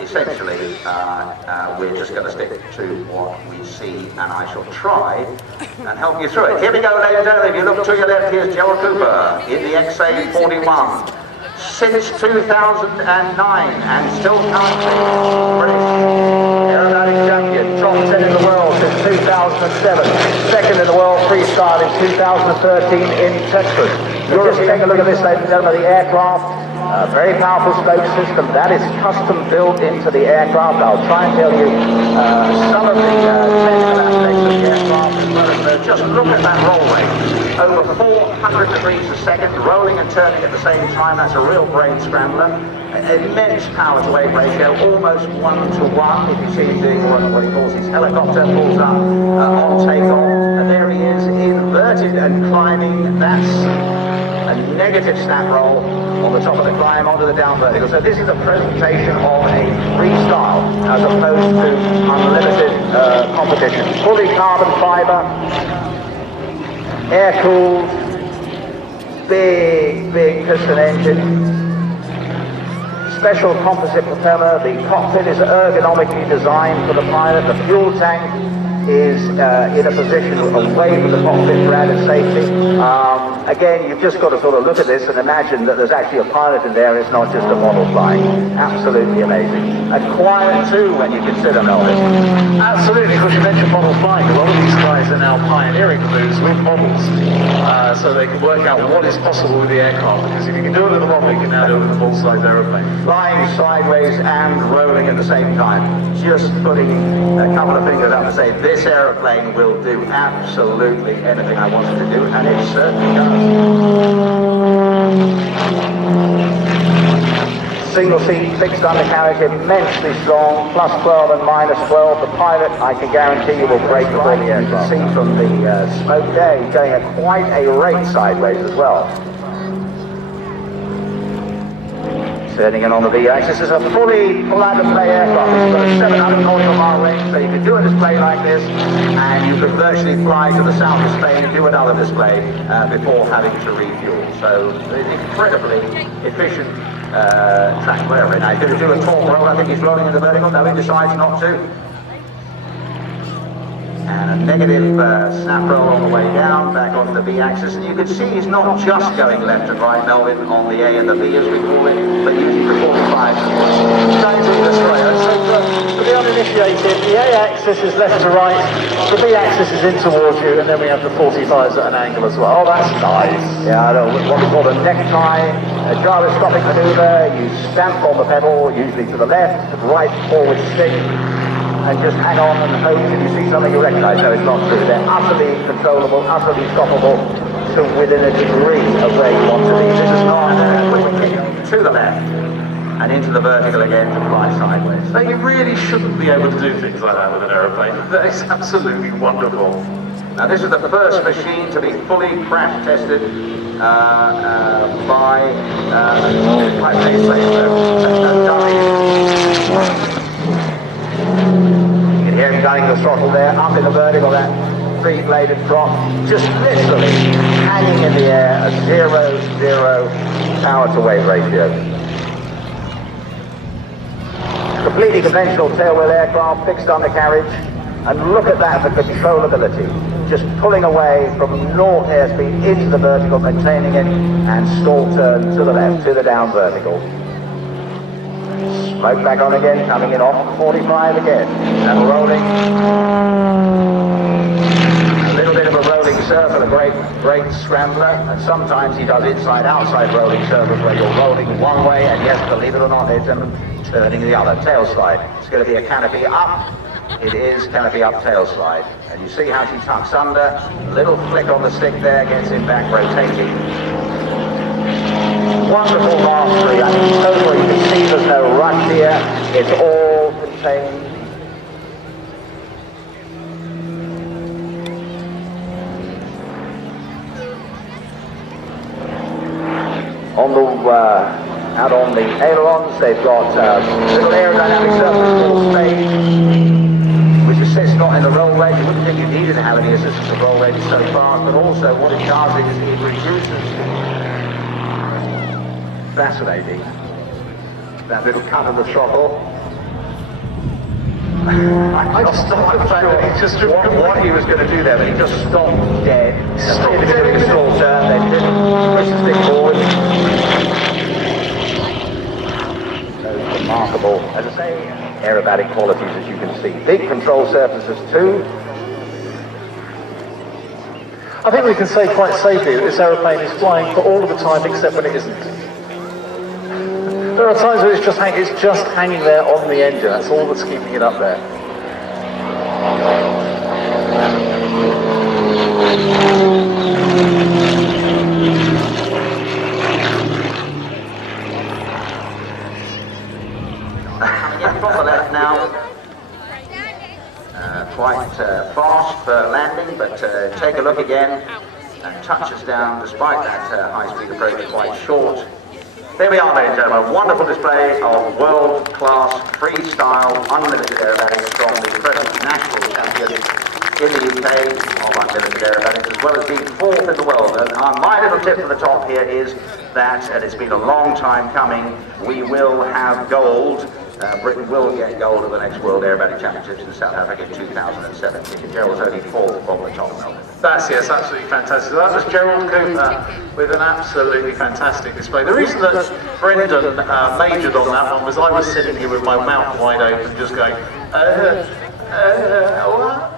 essentially, we're just going to stick to what we see, and I shall try and help you through it. Here we go, ladies and gentlemen. If you look to your left, here's Gerald Cooper in the XA41. Since 2009, and still currently British aerobatic champion, top 10 in the world since 2007, second in the world freestyle in 2013 in Texas. Just take a look at this, ladies and gentlemen, the aircraft. Very powerful spoke system that is custom built into the aircraft. I'll try and tell you some of the technical aspects of the aircraft as well as just look at that roll rate. Over 400 degrees a second, rolling and turning at the same time. That's a real brain scrambler. Immense power to weight ratio, almost 1-to-1. If you see him doing what he calls his helicopter, pulls up on takeoff. And there he is, inverted and climbing. That's a negative snap roll on the top of the climb onto the down vertical. So this is a presentation of a freestyle as opposed to unlimited competition. Fully carbon fiber, air cooled, big piston engine, special composite propeller. The cockpit is ergonomically designed for the pilot. The fuel tank is in a position away from the cockpit for added safety. Again, you've just got to sort of look at this and imagine that there's actually a pilot in there. It's not just a model flying. Absolutely amazing. And quiet too when you consider Melvin. Absolutely, because you mentioned model flying. A lot of these guys are now pioneering moves with models, so they can work out what is possible with the aircraft. Because if you can do it with a model, you can now do it with a full-size aeroplane. Flying sideways and rolling at the same time. Just putting a couple of fingers up to say, this aeroplane will do absolutely anything I want it to do, and it certainly does. Single seat, fixed undercarriage, immensely strong, plus 12 and minus 12. The pilot, I can guarantee you, will break before the aircraft. You can see from the smoke there, he's going at quite a rate sideways as well. Turning in on the V-axis. This is a fully plug-and-play aircraft. It's got a 700 nautical mile range, so you can do a display like this, and you could virtually fly to the south of Spain and do another display before having to refuel. So incredibly efficient track wearing. Now, he's going to do a torque roll. I think he's rolling in the vertical. No, he decides not to. And a negative snap roll on the way down, back onto the V-axis. And you can see he's not just going left and right, Melvin, on the A and the B as we call it, but using the 45. Going this way. So for the uninitiated, the A-axis is left to right, the B-axis is in towards you, and then we have the 45s at an angle as well. Oh, that's nice. Yeah, what we call a necktie, a gyroscopic maneuver. You stamp on the pedal, usually to the left, right forward stick, and just hang on and hope till you see something you recognise. No, it's not true. They're utterly controllable, utterly stoppable to within a degree of where you want to be. This is not to the left and into the vertical again to fly sideways. So you really shouldn't be able to do things like that with an aeroplane. That is absolutely wonderful. Now this is the first machine to be fully crash tested by You can hear him gunning the throttle there, up in the vertical, that three-bladed drop, just literally hanging in the air, a 0-0 power-to-weight ratio. Completely conventional tailwheel aircraft, fixed undercarriage, and look at that for controllability. Just pulling away from naught airspeed into the vertical, maintaining it, and stall turn to the left, to the down vertical. Smoke back on again, coming in off 45 again, and rolling. A little bit of a rolling circle, a great scrambler, and sometimes he does inside-outside rolling circles where you're rolling one way, and yes, believe it or not, it's turning the other, tail slide. It's going to be a canopy up. It is canopy up tail slide. And you see how she tucks under, a little flick on the stick there, gets him back rotating. Wonderful mastery. I mean, totally, you can see there's no rush here. It's all contained. On the out on the ailerons, they've got little aerodynamic surface called stage, which assists not in the roll rate. You wouldn't think you needed to have any assistance in the roll rate, it's so fast, but also what it does is it reduces. Fascinating. That little cut of the throttle. I just stopped the fact that he just what he was going to do there, but he just stopped dead. Stopped dead in the stall turn, then didn't push the stick forward. Those remarkable, as I say, aerobatic qualities, as you can see. Big control surfaces too. I think we can say quite safely that this aeroplane is flying for all of the time except when it isn't. There are times where it's just hanging there on the engine. That's all that's keeping it up there. Coming in from the left now. Quite fast for landing, but take a look again and touches down despite that high-speed approach, quite short. There we are, ladies and gentlemen, wonderful display of world-class freestyle unlimited aerobatics from the present national champion in the UK of unlimited aerobatics, as well as being fourth in the world. And my little tip from the top here is that, and it's been a long time coming, we will have gold. Britain will get gold at the next World Aerobatic Championships in South Africa in 2017. Gerald's only fourth from the top now. That's, yes, absolutely fantastic. So that was Gerald Cooper with an absolutely fantastic display. The reason that Brendan majored on that one was I was sitting here with my mouth wide open just going, what?